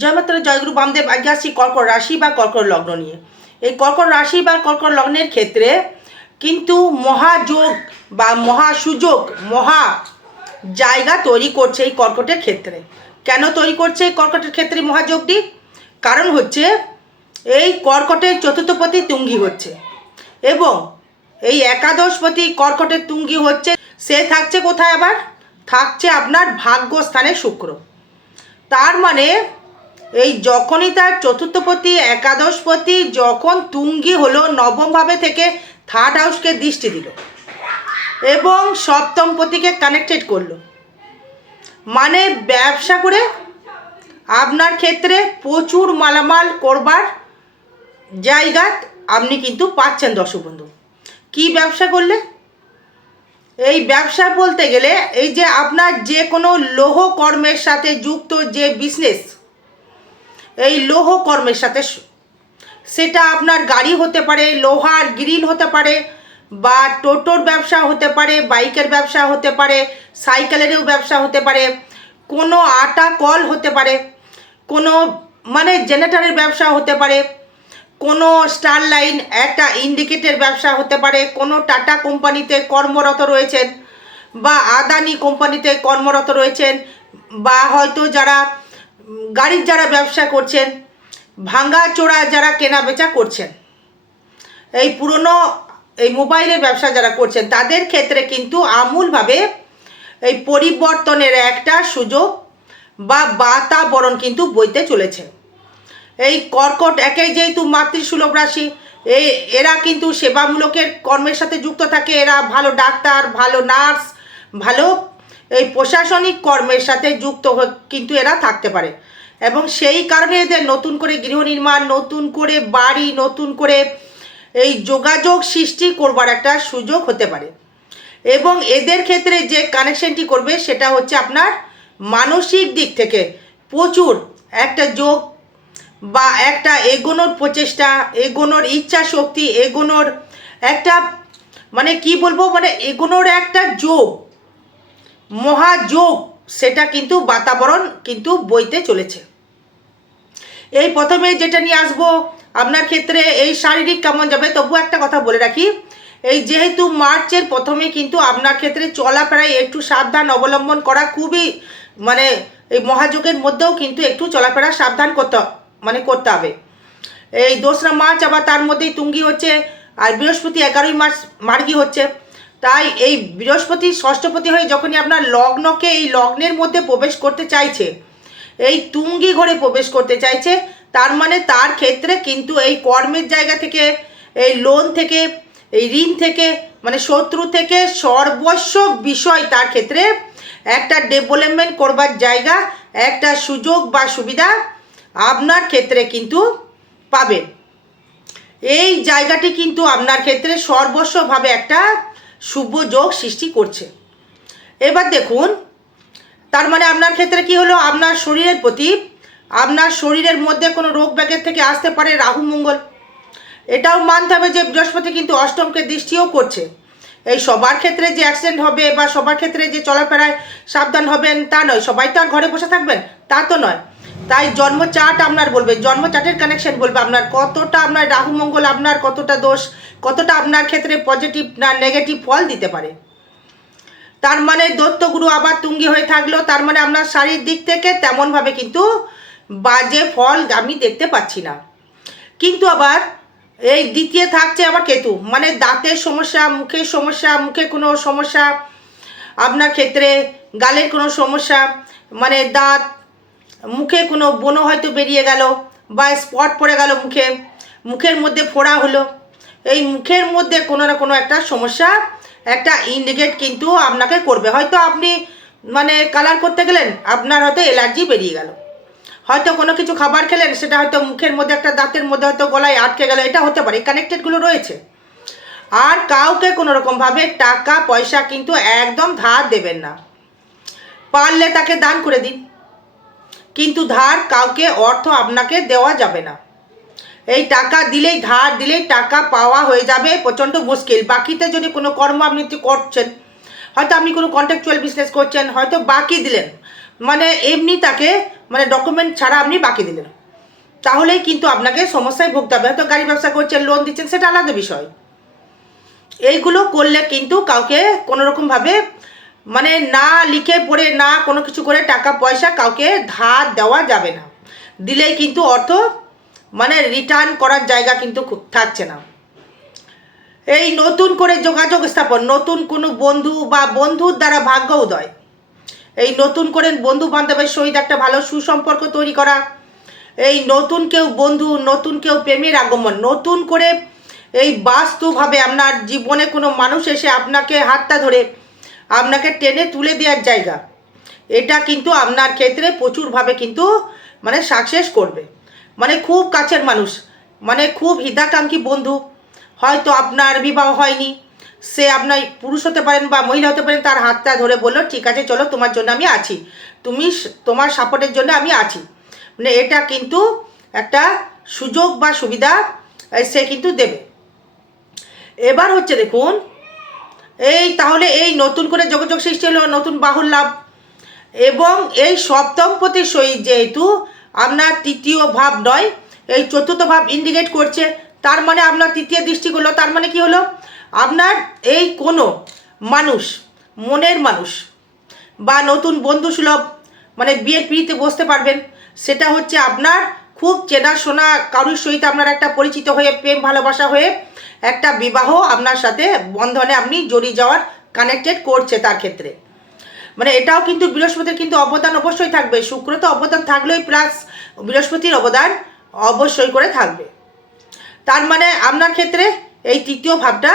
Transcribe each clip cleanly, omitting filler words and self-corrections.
জয় মাতারা, জয়গুরু বামদেব। আজকে আসছি কর্কট রাশি বা কর্কট লগ্ন নিয়ে। এই কর্কট রাশি বা কর্কট লগ্নের ক্ষেত্রে কিন্তু মহাযোগ বা মহাসুযোগ, মহা জায়গা তৈরি করছে এই কর্কটের ক্ষেত্রে। কেন তৈরি করছে এই কর্কটের ক্ষেত্রে মহাযোগটি? কারণ হচ্ছে এই কর্কটের চতুর্থপতি তুঙ্গি হচ্ছে এবং এই একাদশপতি কর্কটের তুঙ্গি হচ্ছে। সে থাকছে কোথায়? আবার থাকছে আপনার ভাগ্যস্থানে শুক্র। তার মানে এই যখনই তার চতুর্থপতি একাদশপতি যখন তুঙ্গি হলো, নবম ভাবে থেকে থার্ড হাউসকে দৃষ্টি দিল এবং সপ্তম পতিকে কানেক্টেড করলো, মানে ব্যবসা করে আপনার ক্ষেত্রে প্রচুর মালামাল করবার জায়গা আপনি কিন্তু পাচ্ছেন। দর্শক বন্ধু, কি ব্যবসা করলে? এই ব্যবসা বলতে গেলে এই যে আপনার যে কোনো লৌহ কর্মের সাথে যুক্ত যে বিজনেস, এই লৌহ কর্মের সাথে, সেটা আপনার গাড়ি হতে পারে, লোহার গ্রিল হতে পারে, বা টোটোর ব্যবসা হতে পারে, বাইকের ব্যবসা হতে পারে, সাইকেলেরও ব্যবসা হতে পারে, কোনো আটা কল হতে পারে, কোনো মানে জেনারেটরের ব্যবসা হতে পারে, কোনো স্টার লাইন একটা ইন্ডিকেটের ব্যবসা হতে পারে, কোনো টাটা কোম্পানিতে কর্মরত রয়েছেন বা আদানি কোম্পানিতে কর্মরত রয়েছেন, বা হয়তো যারা গাড়ির যারা ব্যবসা করছেন, ভাঙ্গা চোরা যারা কেনা বেচা করছেন, এই পুরনো এই মোবাইলের ব্যবসা যারা করছেন, তাদের ক্ষেত্রে কিন্তু আমূলভাবে এই পরিবর্তনের একটা সুযোগ বা বাতাবরণ কিন্তু বইতে চলেছে। এই কর্কট একেই যেহেতু মাতৃসুলভ রাশি, এরা কিন্তু সেবামূলকের কর্মের সাথে যুক্ত থাকে। এরা ভালো ডাক্তার, ভালো নার্স, ভালো এই প্রশাসনিক কর্মের সাথে যুক্ত কিন্তু এরা থাকতে পারে এবং সেই কারণে এদের নতুন করে গৃহ নির্মাণ, নতুন করে বাড়ি, নতুন করে এই যোগাযোগ সৃষ্টি করবার একটা সুযোগ হতে পারে। এবং এদের ক্ষেত্রে যে কানেকশনটি করবে সেটা হচ্ছে আপনার মানসিক দিক থেকে প্রচুর একটা যোগ বা একটা এগোনোর প্রচেষ্টা, এগোনোর ইচ্ছা শক্তি, এগোনোর একটা মানে কি বলবো, মানে এগোনোর একটা যোগ, মহাযোগ, সেটা কিন্তু বাতাবরণ কিন্তু বইতে চলেছে। এই প্রথমে যেটা নিয়ে আসবো আপনার ক্ষেত্রে এই শারীরিক কেমন যাবে, তবু একটা কথা বলে রাখি, এই যেহেতু মার্চের প্রথমে কিন্তু আপনার ক্ষেত্রে চলাফেরায় একটু সাবধান অবলম্বন করা খুবই, মানে এই মহাযোগের মধ্যেও কিন্তু একটু চলাফেরা সাবধান করতে হবে। এই 2রা মার্চ আবার তার মধ্যেই তুঙ্গি হচ্ছে, আর বৃহস্পতি 11ই মার্চ মার্গী হচ্ছে। তাই এই বৃহস্পতি ষষ্ঠপতি হয়ে যখনই আপনার লগ্নকে এই লগ্নের মধ্যে প্রবেশ করতে চাইছে, এই তুঙ্গি ঘরে প্রবেশ করতে চাইছে, তার মানে তার ক্ষেত্রে কিন্তু এই কর্মের জায়গা থেকে, এই লোন থেকে, এই ঋণ থেকে, মানে শত্রু থেকে সর্বস্ব বিষয় তার ক্ষেত্রে একটা ডেভেলপমেন্ট করবার জায়গা, একটা সুযোগ বা সুবিধা আপনার ক্ষেত্রে কিন্তু পাবেন। এই জায়গাটি কিন্তু আপনার ক্ষেত্রে সর্বস্বভাবে একটা শুভ যোগ সৃষ্টি করছে। এবার দেখুন, তার মানে আপনার ক্ষেত্রে কি হলো, আপনার শরীরের প্রতি, আপনার শরীরের মধ্যে কোনো রোগ ব্যাগের থেকে আসতে পারে রাহু মঙ্গল। এটাও মানতে হবে যে বৃহস্পতি কিন্তু অষ্টমকে দৃষ্টিও করছে। এই সবার ক্ষেত্রে যে অ্যাক্সিডেন্ট হবে বা সবার ক্ষেত্রে যে চলাফেরায় সাবধান হবেন তা নয়, সবাই তো আর ঘরে বসে থাকবেন তা তো নয়। তাই জন্ম চার্ট আপনার বলবে, জন্ম চার্টের কানেকশন বলবে আপনার কতটা, আপনার রাহু মঙ্গল আপনার কতটা দোষ, কতটা আপনার ক্ষেত্রে পজিটিভ না নেগেটিভ ফল দিতে পারে। তার মানে দৈত্যগুরু আবার তুঙ্গি হয়ে থাকলো, তার মানে আপনার শারীরিক দিক থেকে তেমনভাবে কিন্তু বাজে ফল আমি দেখতে পাচ্ছি না। কিন্তু আবার এই দ্বিতীয় থাকছে আবার কেতু, মানে দাঁতের সমস্যা, মুখের সমস্যা, মুখে কোনো সমস্যা, আপনার ক্ষেত্রে গালের কোনো সমস্যা, মানে দাঁত, মুখে কোনো ব্রণ হয়তো বেরিয়ে গেল বা স্পট পড়ে গেল মুখে, মুখের মধ্যে ফোড়া হলো, এই মুখের মধ্যে কোনো না কোনো একটা সমস্যা একটা ইন্ডিকেট কিন্তু আপনাকে করবে। হয়তো আপনি মানে কালার করতে গেলেন, আপনার হয়তো অ্যালার্জি বেরিয়ে গেল, হয়তো কোনো কিছু খাবার খেলেন, সেটা হয়তো মুখের মধ্যে একটা দাঁতের মধ্যে হয়তো গলায় আটকে গেল, এটা হতে পারে, কানেক্টেডগুলো রয়েছে। আর কাউকে কোনো রকমভাবে টাকা পয়সা কিন্তু একদম ধার দেবেন না, পারলে তাকে দান করে দিন, কিন্তু ধার কাউকে অর্থ আপনাকে দেওয়া যাবে না। এই টাকা দিলেই, ধার দিলেই টাকা পাওয়া হয়ে যাবে প্রচণ্ড মুশকিল। বাকিতে যদি কোনো কর্ম আপনি করছেন, হয়তো আপনি কোনো কন্ট্রাকচুয়াল বিজনেস করছেন, হয়তো বাকি দিলেন, মানে এমনি তাকে মানে ডকুমেন্ট ছাড়া আপনি বাকি দিলেন, তাহলেই কিন্তু আপনাকে সমস্যায় ভুগতে হবে। হয়তো গাড়ি ব্যবসা করছেন, লোন দিচ্ছেন, সেটা আলাদা বিষয়। এইগুলো করলে কিন্তু কাউকে কোনোরকমভাবে মানে না লিখে পড়ে না কোনো কিছু করে টাকা পয়সা কাউকে ধার দেওয়া যাবে না। দিলেই কিন্তু অর্থ মানে রিটার্ন করার জায়গা কিন্তু থাকছে না। এই নতুন করে যোগাযোগ স্থাপন, নতুন কোনো বন্ধু বা বন্ধুর দ্বারা ভাগ্য উদয়, এই নতুন করে বন্ধু বান্ধবের সহিত একটা ভালো সুসম্পর্ক তৈরি করা, এই নতুন কেউ বন্ধু, নতুন কেউ প্রেমের আগমন, নতুন করে এই বাস্তবভাবে আপনার জীবনে কোনো মানুষ এসে আপনাকে হাতটা ধরে আপনাকে টেনে তুলে দেওয়ার জায়গা, এটা কিন্তু আপনার ক্ষেত্রে প্রচুরভাবে কিন্তু মানে সাকসেস করবে। মানে খুব কাছের মানুষ, মানে খুব হিতাকাঙ্ক্ষী বন্ধু, হয়তো আপনার বিবাহ হয়নি, সে আপনার পুরুষ হতে পারেন বা মহিলা হতে পারেন, তার হাতটা ধরে বললো ঠিক আছে চলো তোমার জন্য আমি আছি, তুমি তোমার সাপোর্টের জন্য আমি আছি। মানে এটা কিন্তু একটা সুযোগ বা সুবিধা সে কিন্তু দেবে। এবার হচ্ছে দেখুন, এই তাহলে এই নতুন করে যোগাযোগ সৃষ্টি হলো, নতুন বাহুর লাভ, এবং এই সপ্তমপতির সহিত যেহেতু আপনার তৃতীয় ভাব নয়, এই চতুর্থ ভাব ইন্ডিকেট করছে, তার মানে আপনার তৃতীয় দৃষ্টি করলো, তার মানে কি হলো, আপনার এই কোনো মানুষ, মনের মানুষ বা নতুন বন্ধু সুলভ, মানে বিয়ের পিড়িতে বসতে পারবেন, সেটা হচ্ছে আপনার খুব চেনাশোনা কারুর সহিত আপনার একটা পরিচিত হয়ে প্রেম ভালোবাসা হয়ে একটা বিবাহ আপনার সাথে বন্ধনে আপনি জড়িয়ে যাওয়ার কানেক্টেড করছে তার ক্ষেত্রে। মানে এটাও কিন্তু বৃহস্পতির কিন্তু অবদান অবশ্যই থাকবে, শুক্র তো অবদান থাকলেই প্লাস বৃহস্পতির অবদান অবশ্যই করে থাকবে। তার মানে আপনার ক্ষেত্রে এই তৃতীয় ভাবটা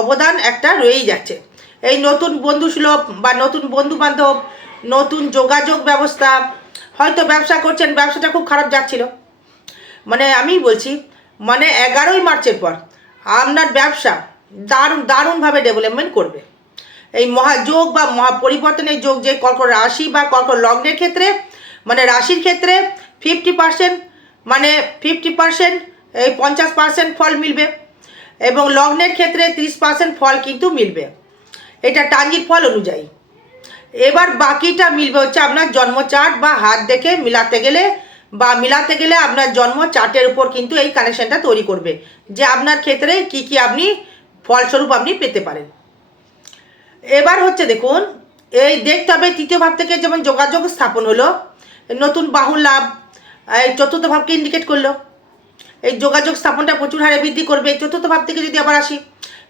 অবদান একটা রয়েই যাচ্ছে। এই নতুন বন্ধু সুলভ বা নতুন বন্ধু বান্ধব, নতুন যোগাযোগ ব্যবস্থা, হয়তো ব্যবসা করছেন, ব্যবসাটা খুব খারাপ যাচ্ছিল, মানে আমি বলছি মানে 11ই মার্চের পর আপনার ব্যবসা দারুণভাবে ডেভেলপমেন্ট করবে। এই মহাযোগ বা মহাপরিবর্তনের যোগ যে কর্কট রাশি বা কর্কট লগ্নের ক্ষেত্রে, মানে রাশির ক্ষেত্রে 50%, মানে 50% এই 50% ফল মিলবে, এবং লগ্নের ক্ষেত্রে 30% ফল কিন্তু মিলবে, এটা ট্রানজিট ফল অনুযায়ী। এবার বাকিটা মিলবে হচ্ছে আপনার জন্ম চার্ট বা হাত দেখে মিলাতে গেলে আপনার জন্ম চার্টের উপর কিন্তু এই কানেকশনটা তৈরি করবে যে আপনার ক্ষেত্রে কি কি আপনি ফলস্বরূপ আপনি পেতে পারেন। এবার হচ্ছে দেখুন, এই দেখতে হবে তৃতীয় ভাব থেকে যেমন যোগাযোগ স্থাপন হলো, নতুন বাহু লাভ, এই চতুর্থ ভাবকে ইন্ডিকেট করলো, এই যোগাযোগ স্থাপনটা প্রচুর হারে বৃদ্ধি করবে। চতুর্থ ভাব থেকে যদি আবার আসি,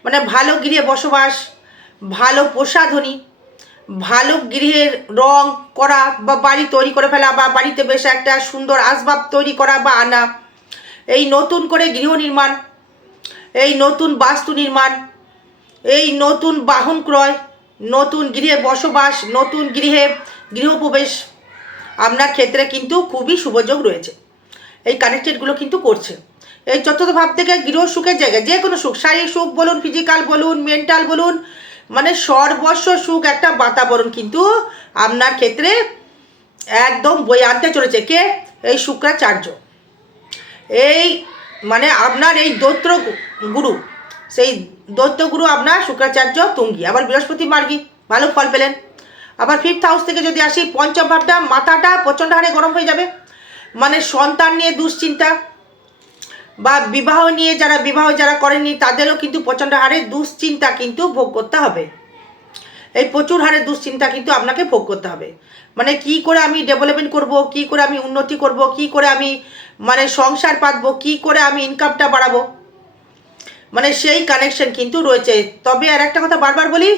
মানে ভালো গৃহে বসবাস, ভালো প্রসাধনী, ভালো গৃহের রং করা বা বাড়ি তৈরি করে ফেলা বা বাড়িতে বেশ একটা সুন্দর আসবাব তৈরি করা বা আনা, এই নতুন করে গৃহ নির্মাণ, এই নতুন বাস্তু নির্মাণ, এই নতুন বাহন ক্রয়, নতুন গৃহে বসবাস, নতুন গৃহপ্রবেশ আপনার ক্ষেত্রে কিন্তু খুবই শুভযোগ রয়েছে। এই কানেক্টেডগুলো কিন্তু করছে। এই চতুর্থ ভাব থেকে গৃহ সুখের জায়গায় যে কোনো সুখ, শারীরিক সুখ বলুন, ফিজিক্যাল বলুন, মেন্টাল বলুন, মানে সর্বস্ব সুখ একটা বাতাবরণ কিন্তু আপনার ক্ষেত্রে একদম বয়ে আনতে চলেছে কে, এই শুক্রাচার্য। এই মানে আপনার এই দৈত্য গুরু, সেই দৈত্যগুরু আপনার শুক্রাচার্য তুঙ্গি, আবার বৃহস্পতি মার্গী, ভালো ফল পেলেন। আবার 5th হাউস থেকে যদি আসি, পঞ্চম ভাবটা, মাথাটা প্রচণ্ড হারে গরম হয়ে যাবে, মানে সন্তান নিয়ে দুশ্চিন্তা বা বিবাহ যারা করেননি তাদেরও কিন্তু প্রচণ্ড হারে দুশ্চিন্তা কিন্তু ভোগ করতে হবে। এই প্রচুর হারে দুশ্চিন্তা কিন্তু আপনাকে ভোগ করতে হবে, মানে কি করে আমি ডেভেলপমেন্ট করব, কি করে আমি উন্নতি করব, কি করে আমি মানে সংসার পাতবো, কি করে আমি ইনকামটা বাড়াবো, মানে সেই কানেকশন কিন্তু রয়েছে। তবে আর একটা কথা বারবার বলি,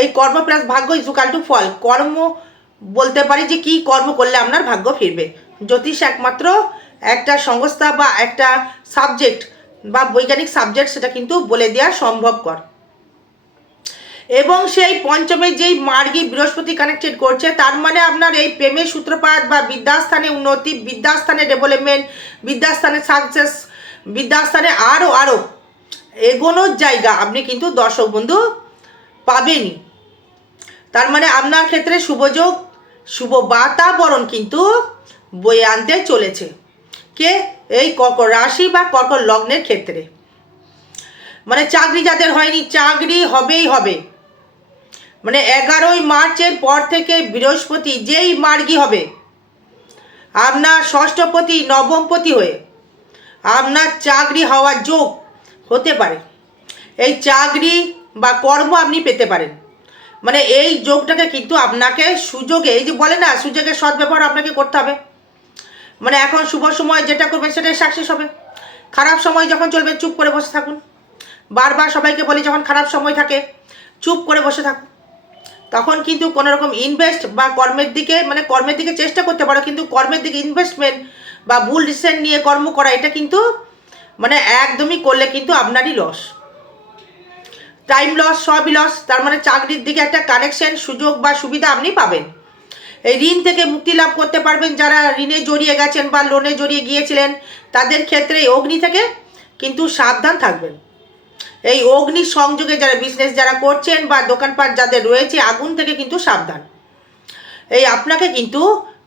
এই কর্ম প্লাস ভাগ্য ইজুকাল টু ফল। কর্ম বলতে পারি যে কি কর্ম করলে আপনার ভাগ্য ফিরবে। জ্যোতিষ একমাত্র একটা সংস্থা বা একটা সাবজেক্ট বা বৈজ্ঞানিক সাবজেক্ট, সেটা কিন্তু বলে দেওয়া সম্ভবকর। এবং সেই পঞ্চমে যেই মার্গী বৃহস্পতি কানেক্টেড করছে, তার মানে আপনার এই প্রেমের সূত্রপাত বা বিদ্যাস্থানে উন্নতি, বিদ্যাস্থানে ডেভেলপমেন্ট, বিদ্যাস্থানে সাকসেস, বিদ্যাস্থানে আরও এগোনোর জায়গা আপনি কিন্তু দর্শক বন্ধু পাবেনই। তার মানে আপনার ক্ষেত্রে শুভযোগ, শুভ বাতাবরণ কিন্তু বয়ে আনতে চলেছে কে, এই কর্কট রাশি বা কর্কট লগ্নের ক্ষেত্রে। মানে চাকরি যাদের হয়নি, চাকরি হবেই হবে, মানে 11ই মার্চের পর থেকে বৃহস্পতি যেই মার্গী হবে আপনার ষষ্ঠপতি নবমপতি হয়ে আপনার চাকরি হওয়ার যোগ হতে পারে। এই চাকরি বা কর্ম আপনি পেতে পারেন। মানে এই যোগটাকে কিন্তু আপনাকে সুযোগে, এই যে বলে না সুযোগের সদ্ব্যবহার আপনাকে করতে হবে। মানে এখন শুভ সময় যেটা করবেন সেটাই সাকসেস হবে। খারাপ সময় যখন চলবে চুপ করে বসে থাকুন। বারবার সবাইকে বলি যখন খারাপ সময় থাকে চুপ করে বসে থাকুন। তখন কিন্তু কোনো রকম ইনভেস্ট বা কর্মের দিকে চেষ্টা করতে পারো, কিন্তু কর্মের দিকে ইনভেস্টমেন্ট বা ভুল ডিসিশন নিয়ে কর্ম করা এটা কিন্তু মানে একদমই করলে কিন্তু আপনারই লস, টাইম লস, সবই লস। তার মানে চাকরির দিকে একটা কানেকশন, সুযোগ বা সুবিধা আপনি পাবেন। এই ঋণ থেকে মুক্তি লাভ করতে পারবেন। যারা ঋণে জড়িয়ে গেছেন বা লোনে জড়িয়ে গিয়েছিলেন তাদের ক্ষেত্রে অগ্নি থেকে কিন্তু সাবধান থাকবেন। এই অগ্নি সংযোগে যারা বিজনেস যারা করছেন বা দোকানপাট যাদের রয়েছে আগুন থেকে কিন্তু সাবধান। এই আপনাকে কিন্তু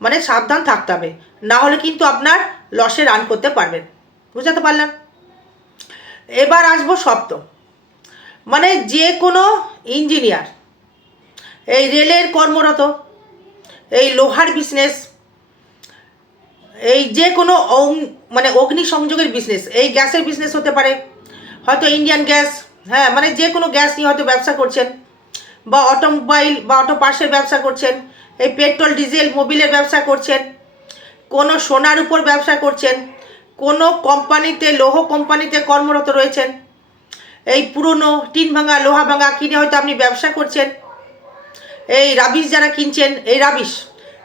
মানে সাবধান থাকতে হবে, না হলে কিন্তু আপনার লসে রান করতে পারবেন। বুঝাতে পারলাম? এবার আসবো সপ্তম, মানে যে কোনো ইঞ্জিনিয়ার, এই রেলের কর্মরত, এই লোহার বিজনেস, এই যে কোনো মানে অগ্নি সংযোগের বিজনেস, এই গ্যাসের বিজনেস হতে পারে, হয়তো ইন্ডিয়ান গ্যাস, হ্যাঁ মানে যে কোনো গ্যাস নিয়ে হয়তো ব্যবসা করছেন, বা অটোমোবাইল বা অটো পার্টসের ব্যবসা করছেন, এই পেট্রোল ডিজেল মোবিলের ব্যবসা করছেন, কোনো সোনার উপর ব্যবসা করছেন, কোনো কোম্পানিতে লৌহ কোম্পানিতে কর্মরত রয়েছেন, এই পুরনো টিন ভাঙা লোহা ভাঙা কিনে হয়তো আপনি ব্যবসা করছেন, এই রাবিশ যারা কিনছেন, এই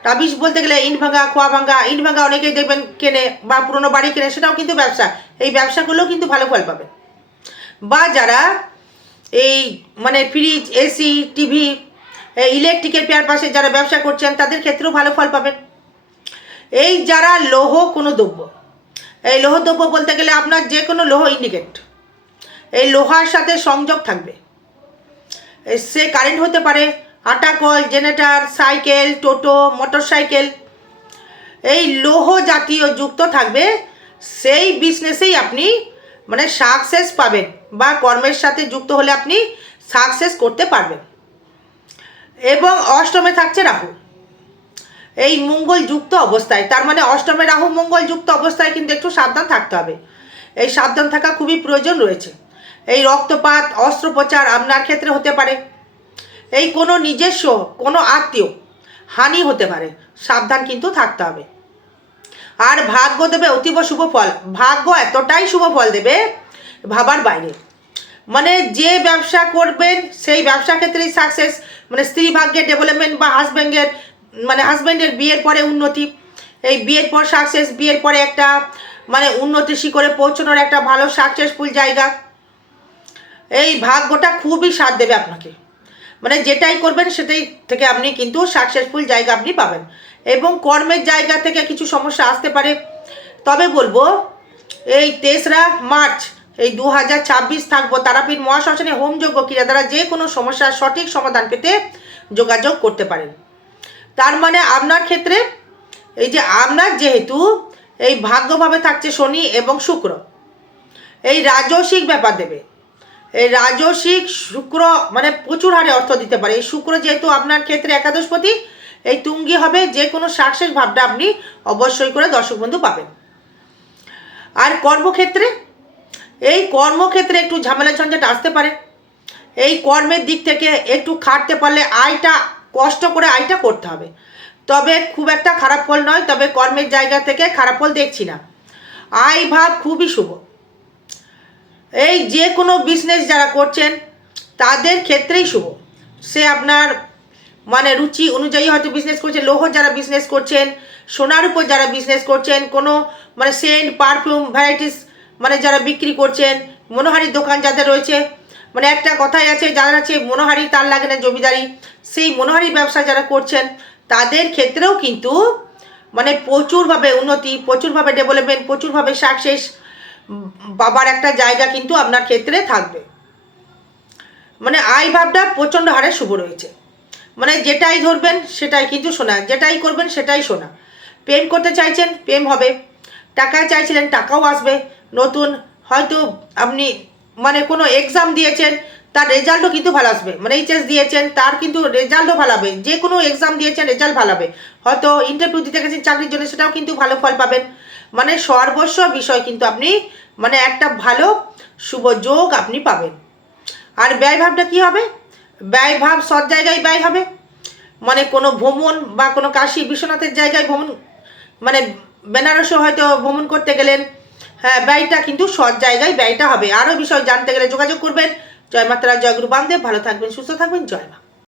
রাবিশ বলতে গেলে ইট ভাঙা খোয়া ভাঙা, ইট ভাঙা অনেকেই দেখবেন কেনে বা পুরনো বাড়ি কেনে, সেটাও কিন্তু ব্যবসা। এই ব্যবসাগুলোও কিন্তু ভালো ফল পাবেন। বা যারা এই মানে ফ্রিজ, এসি, টিভি, ইলেকট্রিকের পেয়ার পাশে যারা ব্যবসা করছেন তাদের ক্ষেত্রেও ভালো ফল পাবেন। এই যারা লৌহ কোনো দ্রব্য, এই লৌহ দ্রব্য বলতে গেলে আপনার যে কোনো লৌহ ইন্ডিকেট, এই লোহার সাথে সংযোগ থাকবে। সে কারেন্ট হতে পারে, আটা কল, জেনারেটর, সাইকেল, টোটো, মোটর সাইকেল, এই লৌহ জাতীয় যুক্ত থাকবে। সেই বিজনেসেই আপনি মানে সাকসেস পাবেন, বা কর্মের সাথে যুক্ত হলে আপনি সাকসেস করতে পারবেন। এবং অষ্টমে থাকছে রাহু, এই মঙ্গল যুক্ত অবস্থায়, তার মানে অষ্টমে রাহু মঙ্গল যুক্ত অবস্থায় কিন্তু একটু সাবধান থাকতে হবে। এই সাবধান থাকা খুবই প্রয়োজন রয়েছে। এই রক্তপাত, অস্ত্রোপচার আপনার ক্ষেত্রে হতে পারে। এই কোনো নিজস্ব কোনো আত্মীয় হানি হতে পারে, সাবধান কিন্তু থাকতে হবে। আর ভাগ্য দেবে অতীব শুভ ফল। ভাগ্য এতটাই শুভ ফল দেবে ভাবার বাইরে। মানে যে ব্যবসা করবেন সেই ব্যবসা ক্ষেত্রেই সাকসেস, মানে স্ত্রী ভাগ্যের ডেভেলপমেন্ট বা হাজব্যান্ডের বিয়ের পরে উন্নতি, এই বিয়ের পর সাকসেস, বিয়ের পরে একটা মানে উন্নতি শিখরে পৌঁছানোর একটা ভালো সাকসেসফুল জায়গা। এই ভাগ্যটা খুবই সাথ দেবে আপনাকে। মানে যেটাই করবেন সেটাই থেকে আপনি কিন্তু সাকসেসফুল জায়গা আপনি পাবেন। এবং কর্মের জায়গা থেকে কিছু সমস্যা আসতে পারে, তবে বলবো এই 3রা মার্চ এই 2026 থাকবো তারাপীঠ মহাশ্মশানে হোমযজ্ঞ ক্রিয়া দ্বারা যে কোনো সমস্যার সঠিক সমাধান পেতে যোগাযোগ করতে পারেন। তার মানে আপনার ক্ষেত্রে এই যে আপনার যেহেতু এই ভাগ্যভাবে থাকছে শনি এবং শুক্র, এই রাজসিক ব্যাপার দেবে। এই রাজসিক শুক্র মানে প্রচুর হারে অর্থ দিতে পারে। এই শুক্র যেহেতু আপনার ক্ষেত্রে একাদশপতি, এই তুঙ্গি হবে, যে কোনো সাকসেস ভাবটা আপনি অবশ্যই করে দর্শক বন্ধু পাবেন। আর কর্মক্ষেত্রে, এই কর্মক্ষেত্রে একটু ঝামেলা ঝঞ্ঝাট আসতে পারে। এই কর্মের দিক থেকে একটু খাটতে পারলে আয়টা কষ্ট করে আয়টা করতে হবে, তবে খুব একটা খারাপ ফল নয়। তবে কর্মের জায়গা থেকে খারাপ ফল দেখছি না। আয় ভাব খুবই শুভ। এই যে কোনো বিজনেস যারা করছেন তাদের ক্ষেত্রেই শুভ। সে আপনার মানে রুচি অনুযায়ী হয়তো বিজনেস করছেন। লৌহ যারা বিজনেস করছেন, সোনার উপর যারা বিজনেস করছেন, কোনো মানে সেন্ট পারফিউম ভ্যারাইটিস মানে যারা বিক্রি করছেন, মনোহারির দোকান যাদের রয়েছে, মানে একটা কথাই আছে যাদের আছে মনোহারি তার লাগে না জমিদারি, সেই মনোহারি ব্যবসা যারা করছেন তাদের ক্ষেত্রেও কিন্তু মানে প্রচুরভাবে উন্নতি, প্রচুরভাবে ডেভেলপমেন্ট, প্রচুরভাবে সাকসেস বাবার একটা জায়গা কিন্তু আপনার ক্ষেত্রে থাকবে। মানে আয় ভাবটা প্রচণ্ড হারে শুভ রয়েছে। মানে যেটাই ধরবেন সেটাই কিন্তু সোনা, যেটাই করবেন সেটাই সোনা। প্রেম করতে চাইছেন প্রেম হবে, টাকা চাইছিলেন টাকাও আসবে। নতুন হয়তো আপনি মানে কোনো এক্সাম দিয়েছেন তার রেজাল্টও কিন্তু ভালো আসবে। মানে এইচএস দিয়েছেন তার কিন্তু রেজাল্টও ভালো হবে, যে কোনো এক্সাম দিয়েছেন রেজাল্ট ভালো হবে, হয়তো ইন্টারভিউ দিতে গেছেন চাকরির জন্য সেটাও কিন্তু ভালো ফল পাবেন। মানে সর্বস্ব বিষয় কিন্তু আপনি মানে একটা ভালো শুভ যোগ আপনি পাবেন। আর ব্যয়ভাবটা কি হবে? ব্যয়ভাব সৎ জায়গায় ব্যয় হবে, মানে কোনো ভ্রমণ বা কোনো কাশী বিশ্বনাথের জায়গায় ভ্রমণ, মানে বেনারসও হয়তো ভ্রমণ করতে গেলেন, হ্যাঁ ব্যয়টা কিন্তু সৎ জায়গায় ব্যয়টা হবে। আরও বিষয় জানতে গেলে যোগাযোগ করবেন। জয় মাতারা, জয় গুরু বামদেব। ভালো থাকবেন, সুস্থ থাকবেন, জয় মা।